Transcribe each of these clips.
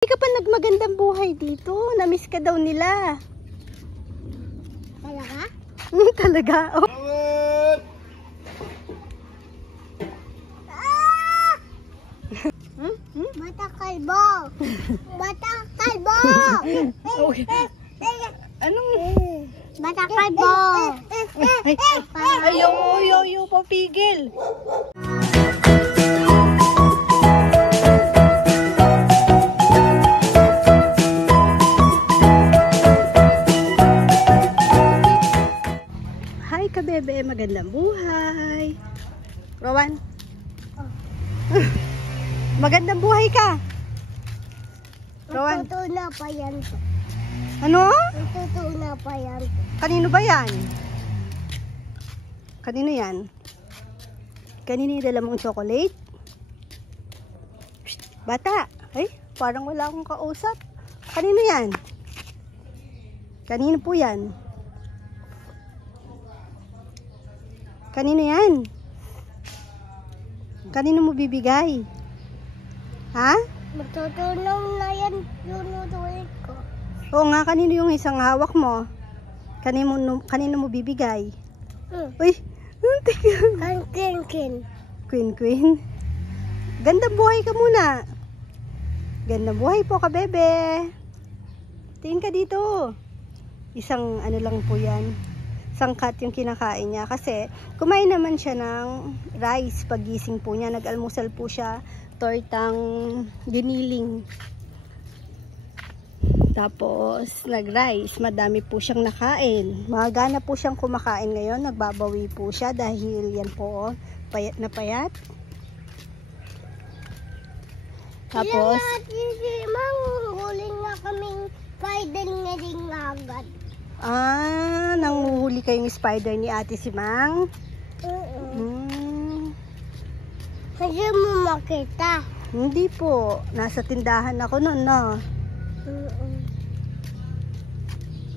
Hindi ka pa nagmagandang buhay dito. Namiss ka daw nila. Talaga? Talaga? Oh. Bata kalbo! Bata kalbo! Anong? Bata kalbo! Ayaw, papigil. Hi kabebe, magandang buhay. Rowan? Magandang buhay ka. Rowan? Totoo na pa yan. Ano? Totoo na pa yan. Kanino ba yan? Kanino yan? Kanino yung dala mong chocolate? Psst, bata. Ay, parang wala akong kausap. Kanino yan? Kanino po yan? Kanino yan? Kanino mo bibigay? Ha? Matutulong na yan yung nutulit ko. Oo nga, kanino yung isang hawak mo? Kanino mo bibigay? Uy, Kin. Queen. Gandang buhay ka muna. Gandang buhay po ka, bebe. Tingin ka dito. Isang ano lang po yan. Sangkat yung kinakain niya. Kasi kumain naman siya ng rice pagising po niya. Nag-almusal po siya. Tortang giniling. Tapos nag-rice. Madami po siyang nakain. Magana po siyang kumakain ngayon. Nagbabawi po siya dahil yan po payat na payat. Tapos Huling na kaming spider nga rin agad. nanguhuli kayong spider ni Ate Simang. Kasi mo makita. Hindi po. Nasa tindahan ako noon, no?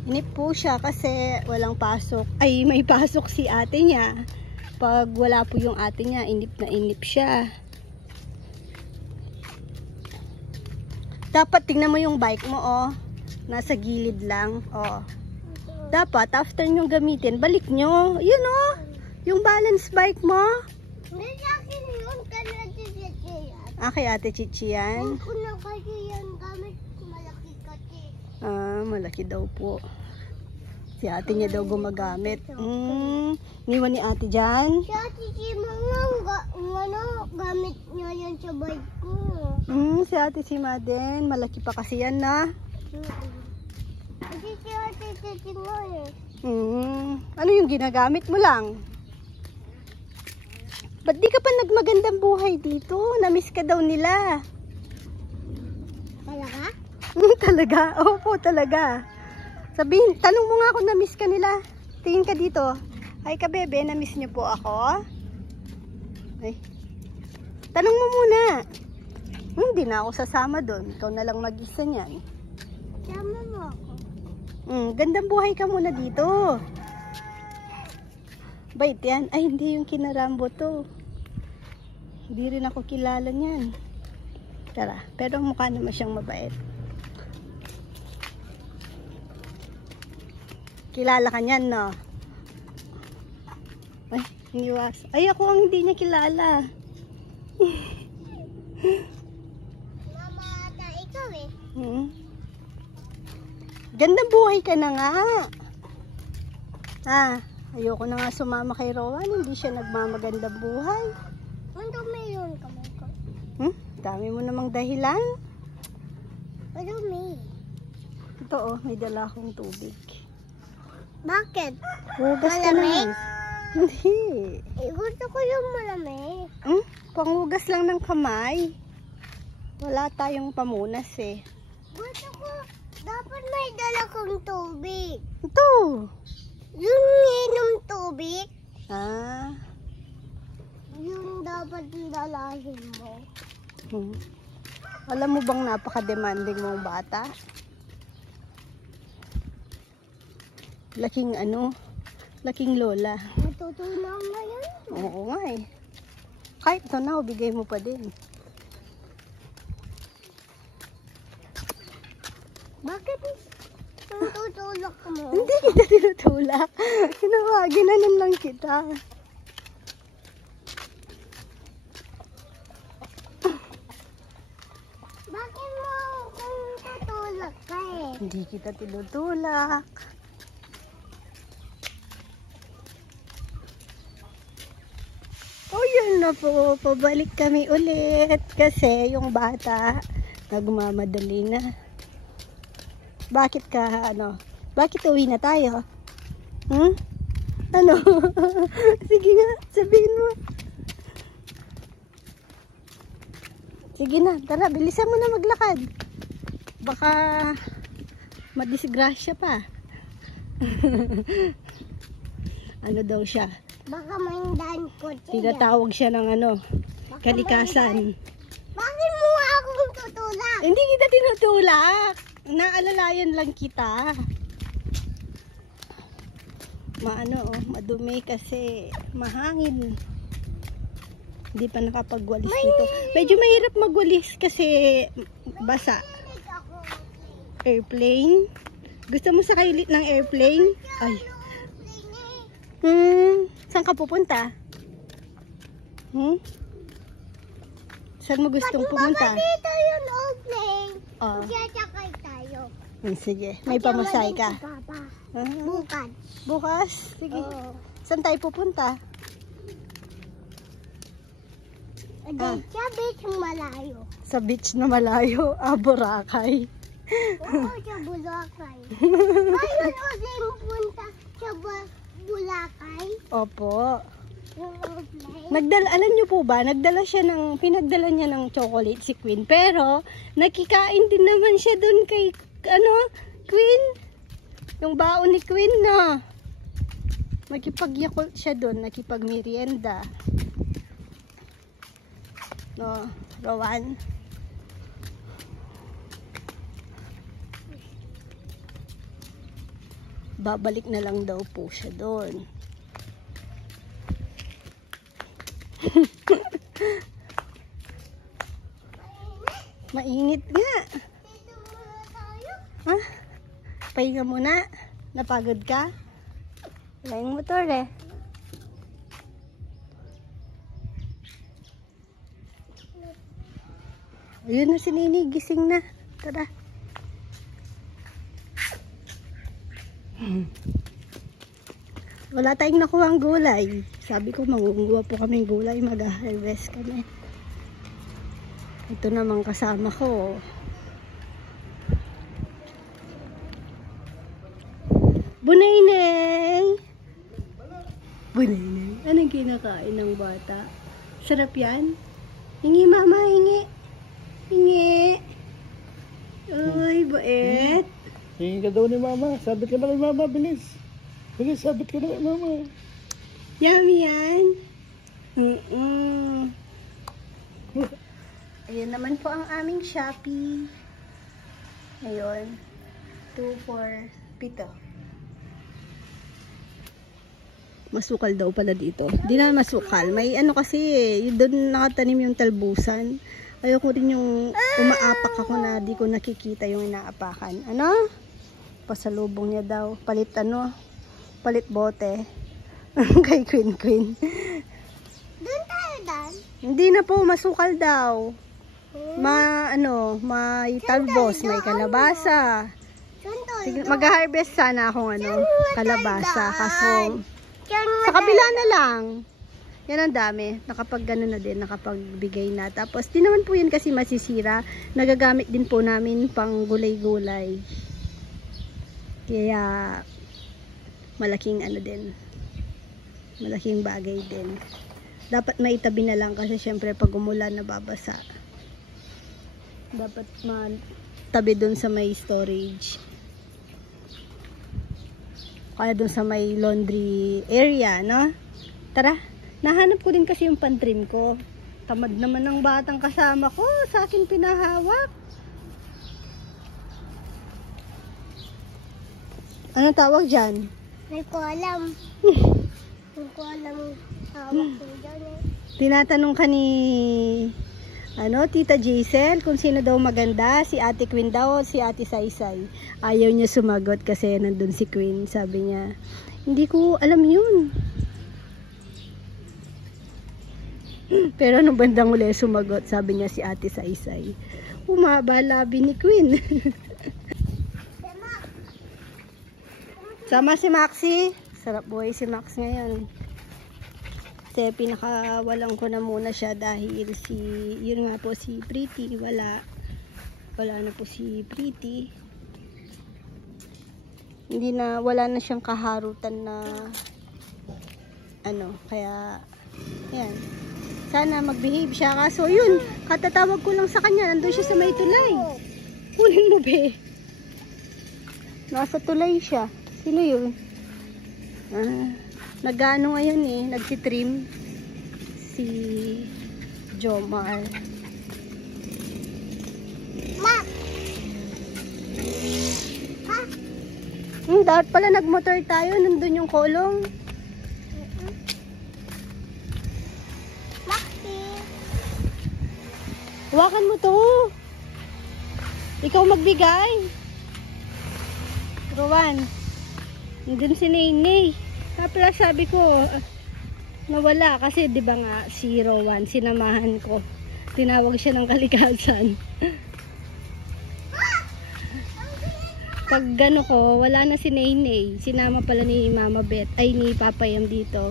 Inip po siya kasi walang pasok. Ay, may pasok si ate niya. Pag wala po yung ate niya, inip na inip siya. Dapat tingnan mo yung bike mo, oh. Nasa gilid lang, oh. Dapat, after nyo gamitin, balik nyo. Yun, oh. Yung balance bike mo. Hindi sa akin yun. Kaya chichi yan. Kay Ate Chichi yan. Kung na kasi yan gamit malaki kasi. Malaki daw po. Si ate niya daw gumagamit. Niwan ni ate dyan. Si ate si mga gamit niya yan sa bike ko. Si ate si Maden. Malaki pa kasi yan na. Kasi si ate si mo eh. Ano yung ginagamit mo lang? Ba't di ka pa nagmagandang buhay dito? Namiss ka daw nila. Talaga? Talaga? Opo, talaga. Sabihin, tanong mo nga kung namiss ka nila. Tingin ka dito. Ay ka bebe, namiss niyo po ako? Ay. Tanong mo muna. Hindi na ako sasama doon. Ikaw na lang mag-isa niyan. Sama mo ako. Gandang buhay ka muna dito. Bait yan. Ay, hindi yung kinarambo to. Hindi rin ako kilala niyan. Tara, pero mukha naman siyang mabait. Kilala ka niyan, no? Ay, iniwas. Ay, ako ang hindi niya kilala. Mama, ata ikaw eh. Gandang buhay ka na nga. Ayoko na nga sumama kay Rowan. Hindi siya nagmamagandang buhay. Ano mayroon kamay ko? Dami mo namang dahilan. Ano may? Ito oh, may dala akong tubig. Bakit? Hugas ka Malamig? na. Hindi. Gusto ko yung malamig. Panghugas lang ng kamay. Wala tayong pamunas eh. Gusto ko, dapat may dala kong tubig. Ito. Yung inom tubig, yung dapat dalahin mo. Alam mo bang napaka-demanding mong bata? Laking laking lola. Natutunaw na yan. Oo nga eh. Kahit ito na, bigay mo pa din. Bakit tutulak mo? Hindi kita tinutulak. Ginanon lang kita. Bakit mo kung tutulak ka eh? Hindi kita tinutulak. Oh, yun na po. Pabalik kami ulit. Kasi yung bata, nagmamadali na. Bakit ka, bakit uwi na tayo? Hmm? Ano? Sige nga, sabihin mo. Sige na, tara, bilisan mo na maglakad. Baka madisgrasya pa. Ano daw siya? Baka may daan ko siya. Tinatawag siya ng kalikasan. Bakit mo akong tutulak? Hindi kita tinutulak. Naalalayan lang kita. Madumi kasi mahangin. Hindi pa nakapagwalis dito. Medyo mahirap magwalis kasi basa. Airplane. Gusto mo sakay ulit ng airplane? Ay. Saan ka pupunta? Saan mo gustong pumunta? Dito yung airplane. Oh. Sasakay tayo. Sige, may pamasay ka. Papa. Ah, Bukas. bukas? Sige. Oo. Saan tayo pupunta? Sa beach malayo. Sa beach na malayo. Boracay. Oo, sa Boracay. Ngayon ulit punta sa Boracay. Opo. Yung airplane. Alam niyo po ba, pinagdala niya ng chocolate si Queen. Pero, nakikain din naman siya doon kay, Queen. Yung baon ni Queen na. Nakipag-yakult siya doon, nakipag-merienda. No, Rowan. Babalik na lang daw po siya doon. Mainit nga. Dito muna tayo. Ha? Pahinga muna. Napagod ka? Wala yung motor eh. Ayun na si Nini. Gising na. Tara. Wala tayong nakuhang gulay. Sabi ko mangunguha po kaming gulay. Mag-harvest kami. Ito naman kasama ko. Bunayneng! Bunayneng. Anong kinakain ng bata? Sarap yan? Hingi mama, hingi. Hingi. Uy, bait. Hingi ka daw ni mama. Sabit ka na kay mama, bilis. Bilis, sabit ka na kay mama. Yummy yan. Ayan naman po ang aming Shopee. Ayun. 247. Masukal daw pala dito. Hindi na masukal. May kasi doon nakatanim yung talbusan. Ayoko rin yung umaapak ako na di ko nakikita yung inaapakan. Pasalubong niya daw. Palit palit bote. Kay Queen. Doon tayo, Dan. Hindi na po, masukal daw. May talbos, may kalabasa. Mag-harvest sana akong kalabasa. Kaso, sa kabila na lang. Yan ang dami. Nakapagbigay na. Tapos, di naman po yan kasi masisira. Nagagamit din po namin pang gulay-gulay. Kaya, malaking din. Malaking bagay din. Dapat maitabi na lang kasi syempre pag umulan nababasa. Dapat matabi dun sa may storage. Kaya dun sa may laundry area, no? Tara, nahanap ko din kasi yung pantrim ko. Tamad naman ng batang kasama ko. Sa akin pinahawak. Ano tawag dyan? Hindi ko alam. Hindi ko alam hawak ko dyan eh. Tinatanong ka ni Tita Jaisel, kung sino daw maganda, si Ate Queen daw o si Ate Saysay. Ayaw niya sumagot kasi nandun si Queen. Sabi niya, hindi ko alam yun. Pero nung bandang uli sumagot, sabi niya si Ate Saysay. Umaba labi ni Queen. Sama si Maxi. Sarap buhay si Max ngayon. Kasi pinakawalan ko na muna siya dahil yun nga po si Pretty, wala na po si Pretty. Wala na siyang kaharutan na kaya ayan. Sana mag-behave siya, kaso yun, katatawag ko lang sa kanya, nandun siya sa may tulay. Kunin mo be. Nasa tulay siya. Sino yun? Nag-ano ngayon nagtitrim si Jomar. Ma! Ha? Dapat pala nagmotor tayo, nandun yung kolong. Maxi! Hawakan mo to. Ikaw magbigay. Rowan. Nandun si Nene. Kapala sabi ko, nawala kasi 'di ba nga si Rowan, sinamahan ko. Tinawag siya ng kalikasan. Pag gano ko, wala na si Nene. Sinama pala ni Mama Beth, ay ni Papa Yam dito.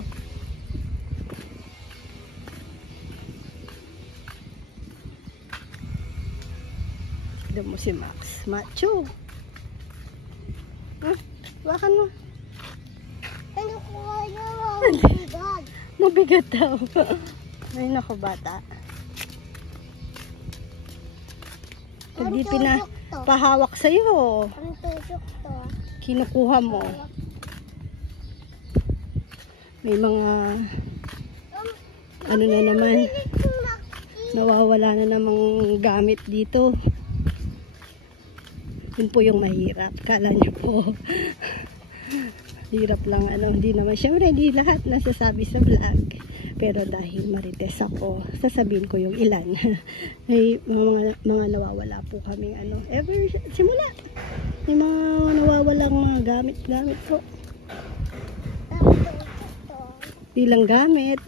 Tignan mo si Max, macho. Wakan mo. Ano ko kaya? Mabigat. Mabigat daw. Ay nako bata. Hindi pinapahawak sa'yo. Ang tusok to. Kinukuha mo. May mga na naman. Nawawala na namang gamit dito. Yun po yung mahirap. Kala niyo po. Hirap lang hindi naman. Siyempre, hindi lahat nasasabi sa vlog. Pero dahil marites ako, sasabihin ko yung ilan. May mga nawawala po kaming ever simula. May mga nawawalang mga gamit po. Ang tusok to. Bilang gamit.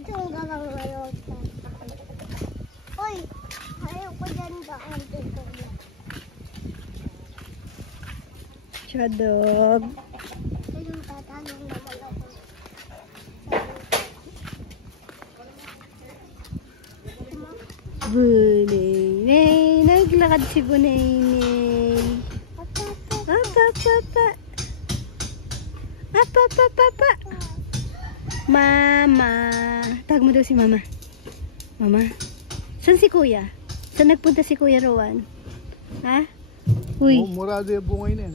Ito ang gawang ngayon. Uy! Ayaw ko dyan ba ang tusok mo? Chadog. Ayun, tatanong naman ako. Bunay, naglakad si Bunay. Apa. Mama. Tawag mo daw si Mama. Mama. Saan si Kuya? Saan nagpunta si Kuya Rowan? Ha? Uy. Murado yung bungay na yan.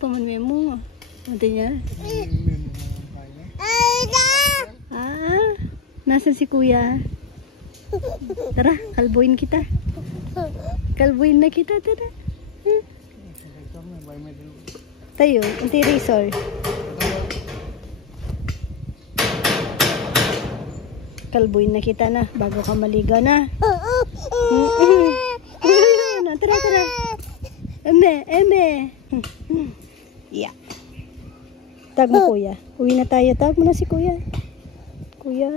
Pamanme mo. Ate niya. Nasaan si Kuya? Tara, kalbuin kita. Kalbuin na kita, tara. Tayo, anti-razor. Kalbuin na kita na, bago ka maligo na. Tara. Eme. Yeah. Tag mo Kuya. Uwi na tayo, tag mo na si Kuya. Kuya.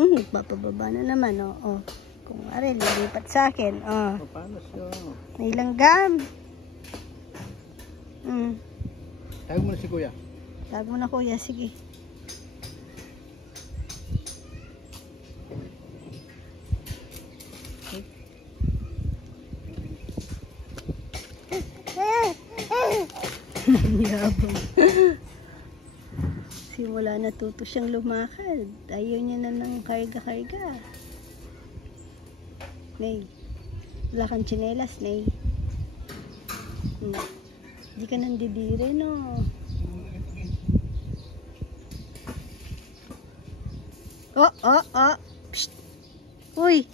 Nagpapababa na naman, oh. Kung ari, lilipat sa akin, oh. Paano siya? May langgam. Tayo mo na si Kuya. Tag mo na Kuya, sige. Yabang. Simula natuto siyang lumakad. Ayaw niya na ng karga-karga. Nay, wala kang tsinelas, Nay. Hindi ka nandidire, no? Psst. Uy!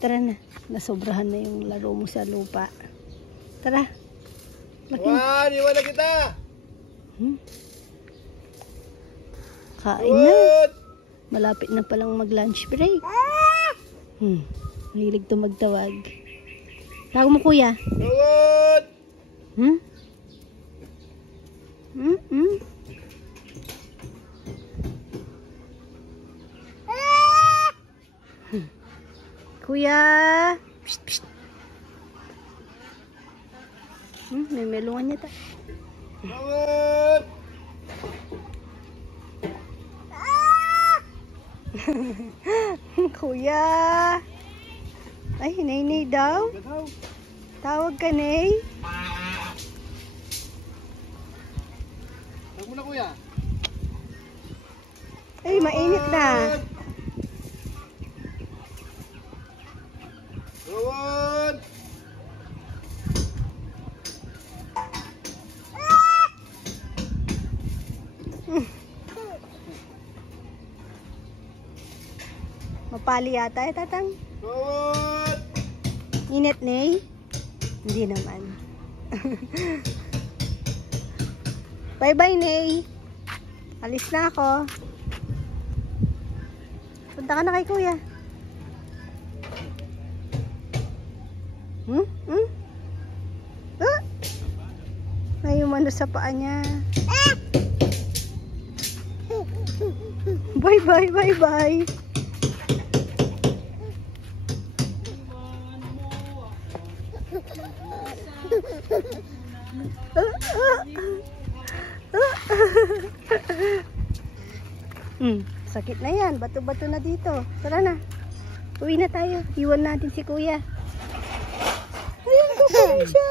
Tara na. Nasobrahan na yung laro mo sa lupa. Tara. Wan, iwan na kita! Kain na. Good! Malapit na palang mag-lunch break. Mahilig to magtawag. Tawag mo, kuya. Good! Kuya. Psst, psst. May melungan niya ta. Good! Kuya. Ay, Nay daw. Tawag ka, Nay. Tawag mo na, kuya. Ay, mainit na. Good! Mapali yata tatang. Good! Init, Nay? Hindi naman. Bye-bye, Nay. Alis na ako. Punta ka na kay kuya. May umano sa paa niya. Bye-bye, bye-bye. Sakit na yan. Bato-bato na dito. Tara na. Uwi na tayo. Iwan natin si kuya. Ayan, kukunin siya.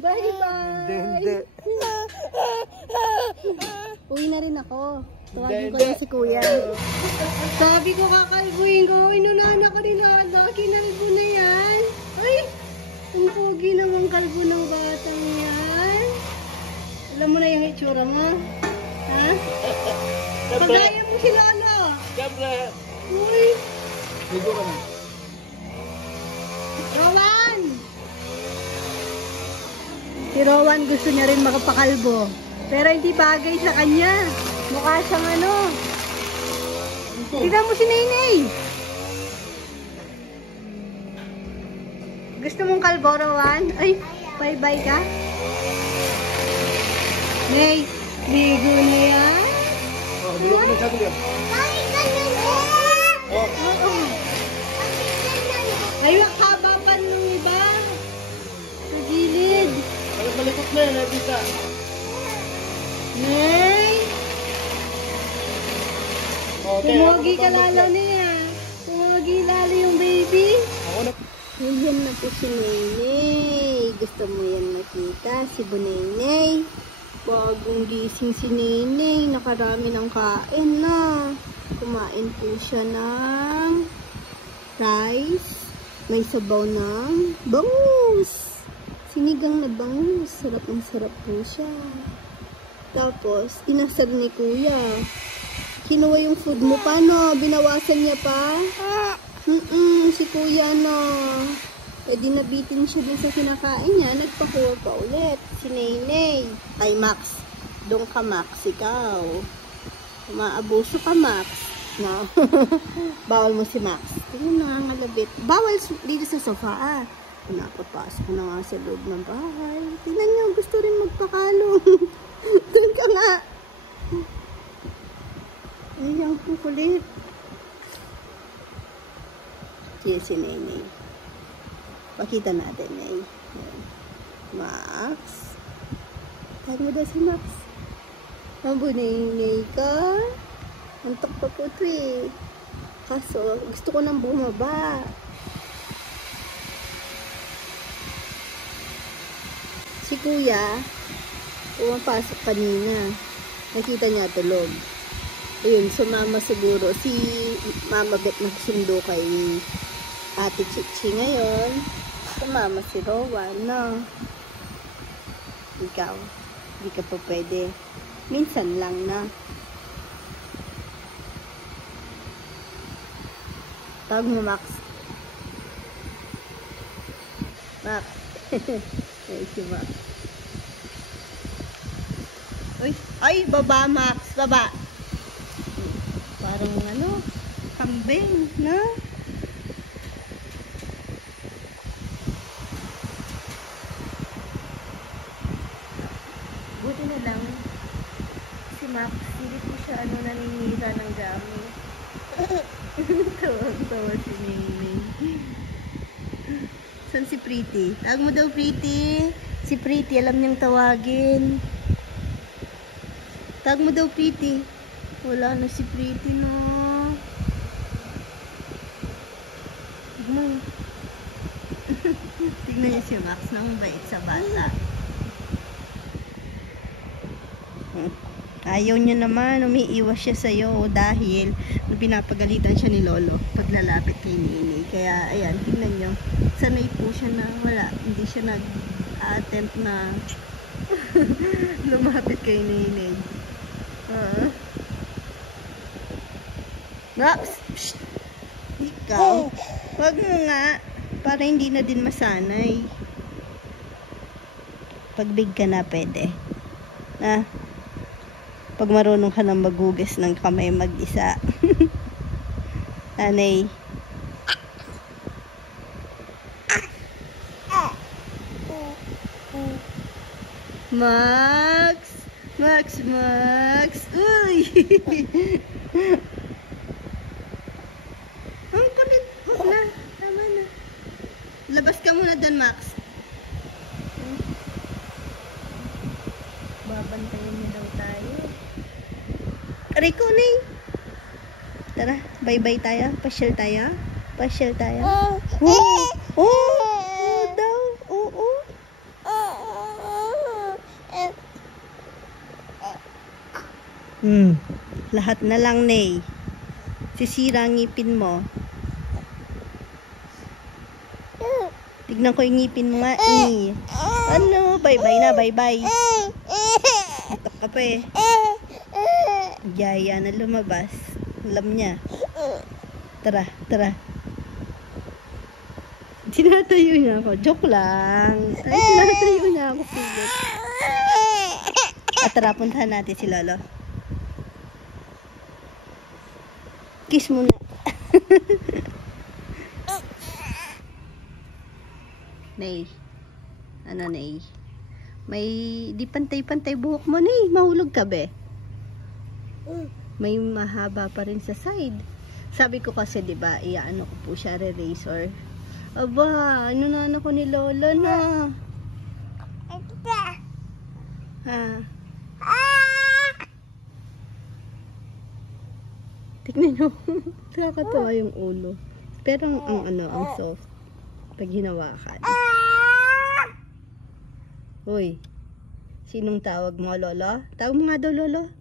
Bye-bye. Uwi na rin ako. Tawagin ko na si kuya. Sabi ko kakalbuhin ko. Inunahan ako rin na kinalbo na yan. Ay! Ang pogi namang kalbo ng batang yan. Alam mo na yung itsura mo? Ha? Pagaya mo si Lolo. Siyempre. Uy! Ligo ka na. Rowan! Si Rowan gusto niya rin makapakalbo. Pero hindi bagay sa kanya. Mukha siyang ano. Tignan mo si Nainay. Gusto mong kalbo, Rowan? Ay, bye-bye ka? Nay, ligo na yan? Oh, ligo ka na sabi niya. Oh. Ay, haba pa nung iba. Sa gilid. Malikot na yan, nabita. Nay! Okay, Tumugi ka lalo niya. Tumugi lalo yung baby. Ako na. Ayan na po si Nenay. Gusto mo yan makita? Si Bunenay. Bagong gising si Nenay. Nakarami ng kain na. Kumain po siya ng rice. May sabaw ng bangus. Sinigang na bangus. Sarap ang sarap po siya. Tapos, inasar ni Kuya. Kinuha yung food mo pa, no? Binawasan niya pa? Si Kuya, no? Eh, di nabitin siya din sa kinakain niya. Nagpakuha pa ulit. Si Nenay. Ay, Max. Doon ka, Max. Ikaw. Umaabuso ka, Max. No? Bawal mo si Max. Tingnan, nangangalabit. Bawal dito sa sofa, ah. Napapasok na nga sa loob ng bahay. Tingnan niyo, gusto rin magpakalong. Doon ka nga. Ayan, kukulit. Yes, si Nenay. Pakita natin, Nay. Max. Tayo mo daw si Max. Mabunay ka. Antok pa po ito eh. Kaso, gusto ko nang bumaba. Si Kuya, pumapasok kanina. Nakita niya tulog. Ayun, sumama siguro. Si Mama Bet nagsundo kay Ate Chichi ngayon. Sumama si Rowan, no? Ikaw, hindi ka pa pwede. Minsan lang na. Tawag mo, Max. Max. Ay, si Max. Uy, ay, baba, Max. Baba. Parang ano, kambing, na? Buti na lang si Max, hindi po siya naninira ng gamit. Tawa si Ningning. Saan si Pretty? Tawag mo daw, Pretty. Si Pretty, alam niyang tawagin. Tawag mo daw, Pretty. Wala na si Pretty, no? Tignan. Tignan niyo si Max, nang bait sa bata. Ayaw niya naman, umiiwas siya sa'yo dahil pinapagalitan siya ni Lolo paglalapit kay Nini. Kaya, ayan, tingnan niyo. Sanay po siya na wala. Hindi siya nag-attempt na lumapit kay Nini. Max! Psst! Ikaw, wag mo nga. Para hindi na din masanay. Pag big ka na, pwede. Pag marunong ka nang maghugas ng kamay mag-isa. Nanay. Max! Max! Max! Uy! Ang kulit. Na, tama na. Labas ka muna dun, Max. Babantayan niyo daw tayo. Rico, Nay. Tara, bye-bye tayo. Pasyal tayo. Pasyal tayo. Oo daw. Oo. Lahat na lang, Nay. Sisira ang ngipin mo. Tignan ko yung ngipin mo nga, eh. Ano? Bye-bye na, bye-bye. Itok ka pa eh. Yaya na lumabas. Alam niya. Tara, tara. Sinatayo niya ako. Joke lang. Ay, sinatayo niya ako. Sige. At tara, puntahan natin si Lolo. Kiss mo na. Nay. Ano, Nay? May di pantay-pantay buhok mo, Nay. Mahulog ka, be? May mahaba pa rin sa side. Sabi ko kasi, di ba, iaano ko po siya, re-razor. Aba, ano na ko ni Lola na. Ha? Tignan nyo. Nakakatawa yung ulo. Pero ang soft. Pag hinawakan. Uy. Sinong tawag mo, Lolo? Tawag mo nga daw, Lolo.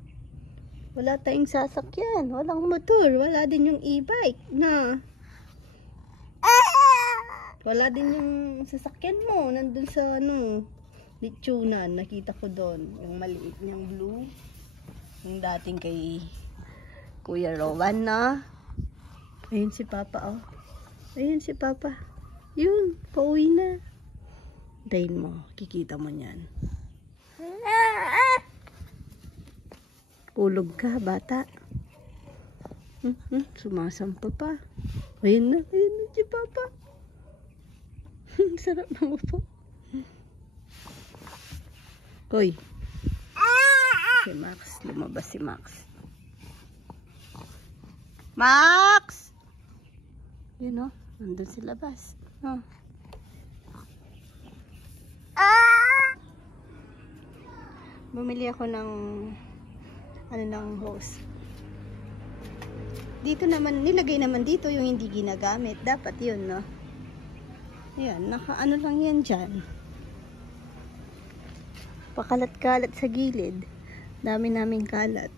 Wala tayong sasakyan. Walang motor. Wala din yung e-bike na. Wala din yung sasakyan mo. Nandun sa Litsunan. Nakita ko doon. Yung maliit niyang blue. Yung dating kay Kuya Rowan na. Ayun si Papa, oh. Ayun si Papa. Yun. Pauwi na. Dahin mo. Kikita mo niyan. Ulog ka, bata. Sumasampa pa. Ayun na si Papa. Sarap ng upo. Hoy. Si Max. Lumabas si Max. Max! Yun, oh. Nandun sa labas. Oh. Bumili ako ng hose. Dito naman, nilagay naman dito yung hindi ginagamit. Dapat yun, no? Ayan, naka-ano lang yan dyan. Pakalat-kalat sa gilid. Dami naming kalat.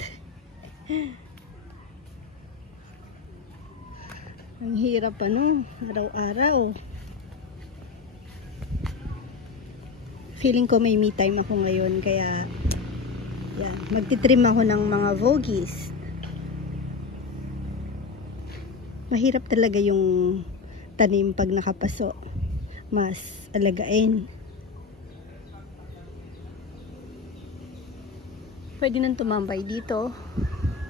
Ang hirap ano, araw-araw. Feeling ko may me time ako ngayon, kaya yan, magtitrim ako ng mga vogies. Mahirap talaga yung tanim pag nakapaso. Mas alagain. Pwede nang tumambay dito.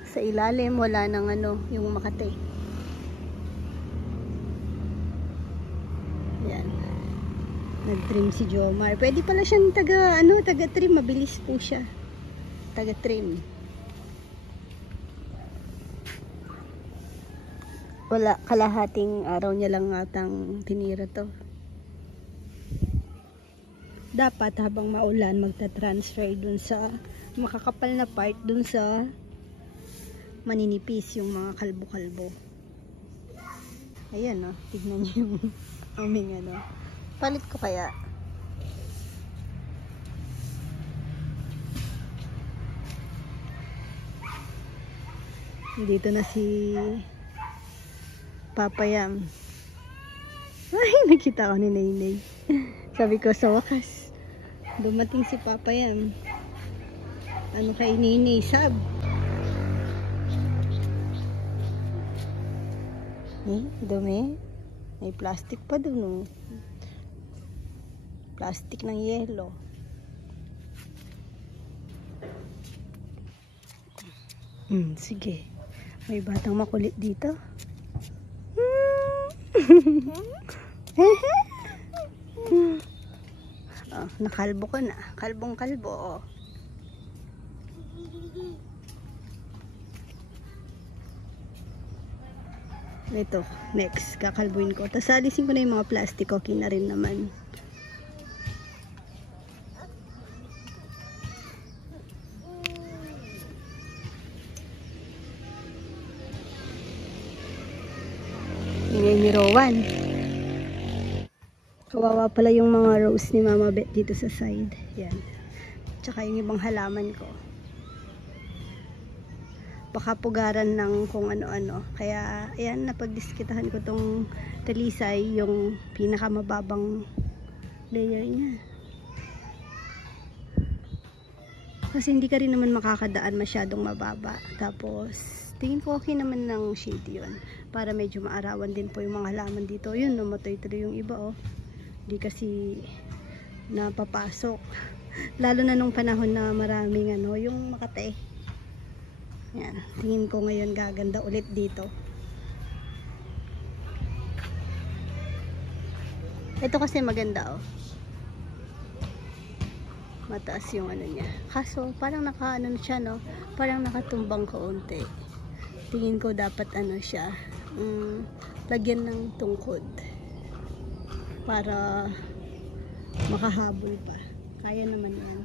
Sa ilalim, wala nang ano, yung makate. Yan. Nag-trim si Jomar. Pwede pala siyang taga-trim. Mabilis po siya. Taga-trim. Wala, kalahating araw niya lang atang tinira to. Dapat habang maulan, magta-transfer dun sa makakapal na part dun sa maninipis yung mga kalbo-kalbo. Ayan, oh. Tignan niyo yung aming ano. Palit ko kaya. Dito na si Papa Yam. Ay, nakita ko ni Nainay. Sabi ko, sa wakas, dumating si Papa Yam. Ano kay Nainay, sab? Dumi. May plastic pa dun, oh. Plastic ng yelo. Sige. May batang makulit dito. Oh, nakalbo ko na. Kalbong kalbo, oh. Ito, next, kakalbuin ko. Tapos alisin ko na yung mga plastic, okay na rin naman. Ingay ni Rowan. Kawawa pala yung mga rose ni Mama Bet dito sa side. Yan. Tsaka yung ibang halaman ko. Baka pugaran ng kung ano-ano. Kaya, ayan, napagdiskitahan ko tong talisay, yung pinakamababang layer niya. Kasi hindi ka rin naman makakadaan masyadong mababa. Tapos, tingin ko okay naman ng shade yun. Para medyo maarawan din po yung mga halaman dito. Yun, namatay tuloy yung iba, oh. Hindi kasi napapasok. Lalo na nung panahon na maraming ano, yung makate. Yan, tingin ko ngayon gaganda ulit dito. Ito kasi maganda, oh. Mataas yung ano niya. Kaso parang naka-ano siya, no? Parang nakatumbang kaunti. Tingin ko dapat ano siya, lagyan ng tungkod para makahabol pa. Kaya naman yan.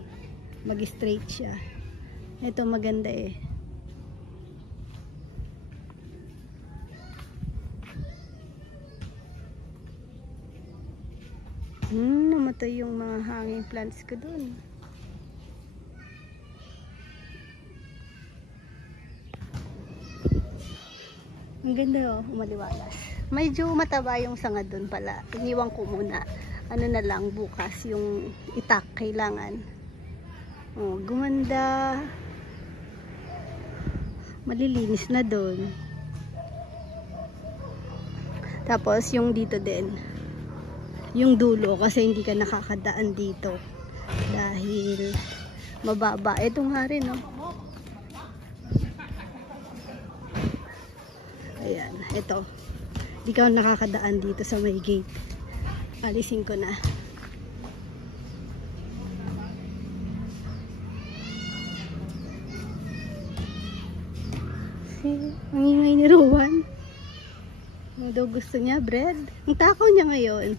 Mag-straight siya. Ito maganda eh. Namatay yung mga hanging plants ko dun. Ang ganda, oh, umaliwalas. Medyo mataba yung sanga dun pala. Iniwan ko muna. Ano na lang bukas yung itak kailangan. Oh, gumanda. Malilinis na dun. Tapos yung dito din. Yung dulo kasi hindi ka nakakadaan dito dahil mababa. Ito nga rin, no? Ayan, ito. Hindi ka nakakadaan dito sa may gate. Alisin ko na. Ang ingay ni Rowan. Ano daw gusto niya? Bread? Ang takaw niya ngayon.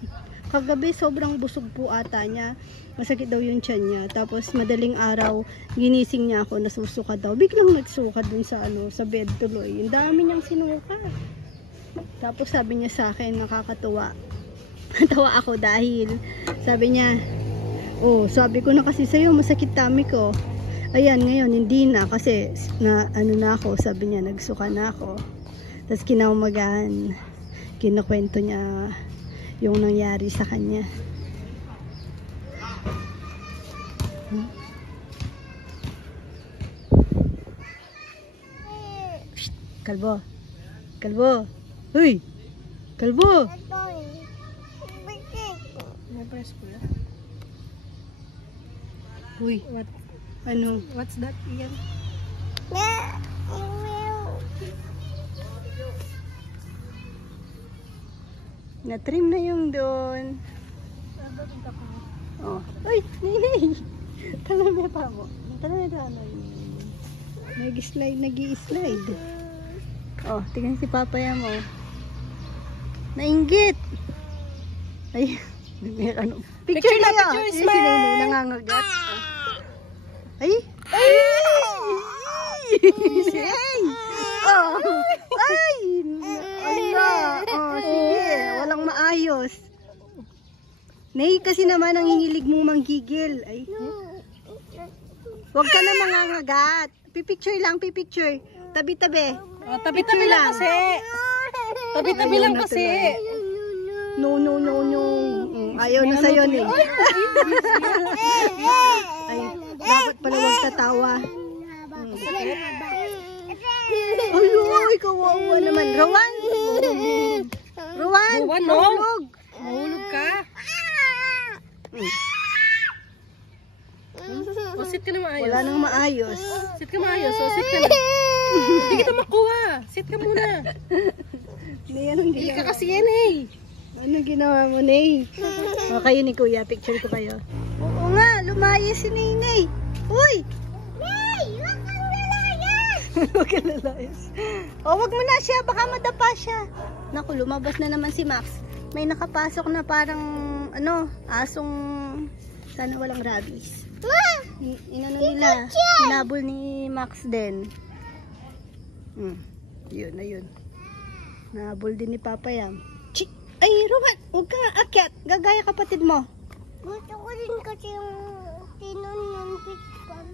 Kagabi sobrang busog po ata niya. Masakit daw yung tiyan niya. Tapos madaling araw, ginising niya ako, nasusuka daw. Biglang nagsuka dun sa ano, sa bed tuloy. Yung dami niyang sinuka. Tapos sabi niya sa akin, nakakatuwa. Natawa ako dahil sabi niya, oh, sabi ko na kasi sa'yo, masakit tummy ko. Ayan, ngayon hindi na kasi na ano na ako, sabi niya, nagsuka na ako. Tapos kinaumagahan, Kinakwento niya yung nangyari sa kanya. Shh, kalbo. Kalbo. Uy! Kalbo! Ito eh. Bitik. Napress ko yan. Uy, What? ano? What's that, Ian? Na, email. Na-trim na yung doon. Oh. Uy, Ninay! Talame pa mo. Talame na ano. Nag-slide, nag-i-slide. Oh, tingnan si Papaya mo. Nainggit! Ay, ano. Picture na yun! picture, Yung si smile! Ninay, nangangagat. Ay! Ay! Ay! Oh! Ay! Ala! Oh, sige. Walang maayos. Nay, kasi naman ang hinilig mong manggigil. Ay. Huwag ka na mangangagat. Pipicture lang, pipicture. Tabi-tabi. Oh, tabi-tabi lang kasi. Tabi-tabi lang kasi. No, no, no, no. Ayaw na sa'yo, Nay. Ay, dapat pala huwag tatawa. Ay, kawawa naman. Rowan! Rowan! Rowan, no? Mahulog! Mahulog ka. O, sit ka na maayos. Wala nang maayos. Sit ka maayos. O, sit ka na. Hindi kita makuha. Sit ka muna. Nay, anong Hindi ginawa? ka kasi yan eh. Anong ginawa mo, Nay? O, kayo ni Kuya. Picture ko kayo. Oo nga, lumayas si Ninay. Uy! Nay, wag kang lalayas. Huwag ka lalayas. O, wag mo na siya. Baka madapa siya. Naku, lumabas na naman si Max. May nakapasok na parang, ano, asong sana walang rabies. Inano nila. Hinabol ni Max din. Yun, ayun. Nahabol din ni Papa Yam. Ay, Roman, huwag ka nga akyat. Gagaya kapatid mo. Gusto ko din kasi yung tinon yung pitpan.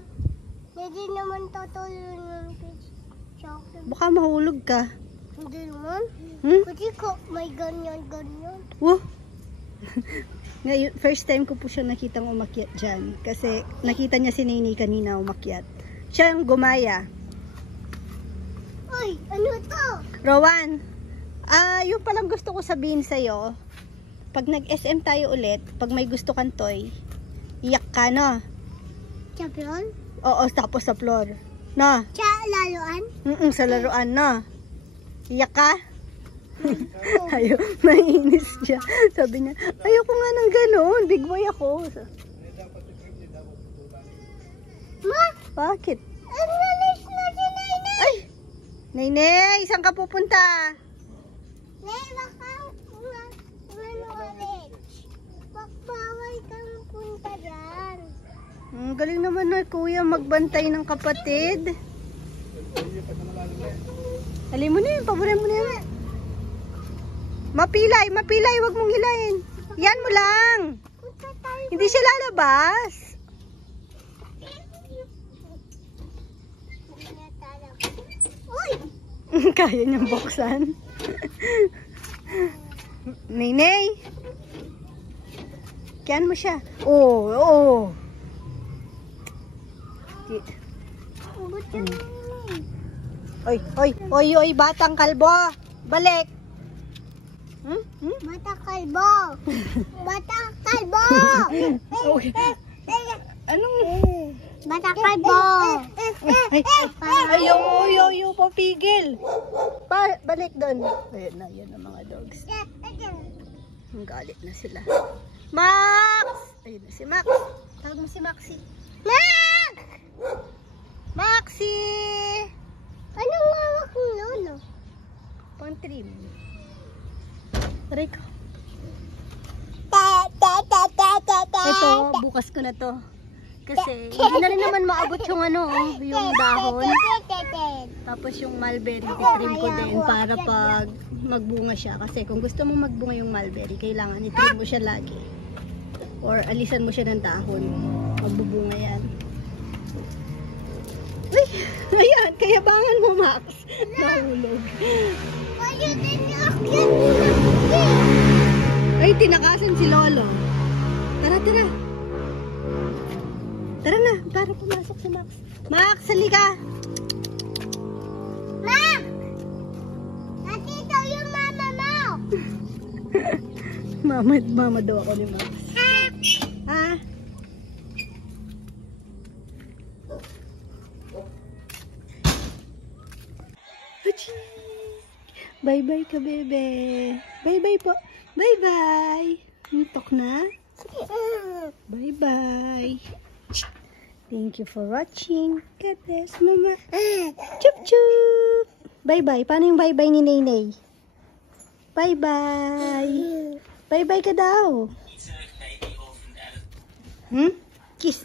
Hindi naman tutulong yung pitpan. Baka mahulog ka. Hindi naman. Kasi ko may ganyan-ganyan. Wow. Ngayon, first time ko po siya nakitang umakyat dyan. Kasi nakita niya si Nini kanina umakyat. Siya yung gumaya. Uy, ano to? Rowan, yung palang gusto ko sabihin sa'yo, pag nag-SM tayo ulit, pag may gusto kang toy, iyak ka, no? Champion? Oo, tapos sa floor. No? Sa laluan? Sa laruan, no? Iyak ka? Ayaw, mainis siya. Sabi niya, ayoko nga ng gano'n, big boy ako. Ma, Bakit? ang nalis na si Nainay. Ay! Nainay, saan ka pupunta? Nay, baka ulit. Bawal kang punta dyan. Galing naman na kuya magbantay ng kapatid. Alin mo na yun, paborin mo na yun. Mapilay, mapilay, wag mong hilahin. Yan mo lang. Punta tayo. Hindi siya lalabas. Uy! Kaya niyang buksan. Nainay. Kiyan mo siya. Oo, oo. Ubot yung Oy, oy, oy, oy, batang kalbo. Balik. Mata kalbo! Mata kalbo! Okay. Anong? Mata kalbo! Ay, ayaw, papigil. Balik doon. Ayun na, yun ang mga dogs. Ang galit na sila. Max! Ayun na si Max. Tawag mo si Maxi. Max! Maxi! Anong hawak ng lolo? Pang trim. Taray ko. Ito, bukas ko na to. Kasi, hindi na rin naman maabot yung ano, yung dahon. Tapos yung mulberry, titrim ko din para pag magbunga siya. Kasi kung gusto mo magbunga yung mulberry, kailangan itrim mo siya lagi. Or alisan mo siya ng dahon. Magbubunga yan. Ay, ayan, kayabangan mo, Max. Nahulog. Kaya din niya Ay, tinakasan si Lolo. Tara, tara. Tara na, para pumasok si Max. Max, halika. Max! Nandito yung mama mo! Mama daw ako ni Max. Ha? Hachi! Bye-bye ka, bebe. Bye-bye po. Bye-bye. Hintok na. Bye-bye. Thank you for watching. God bless, Mama. Chup-chup. Bye-bye. Paano yung bye-bye ni Naynay? Bye-bye. Bye-bye ka daw. Kiss.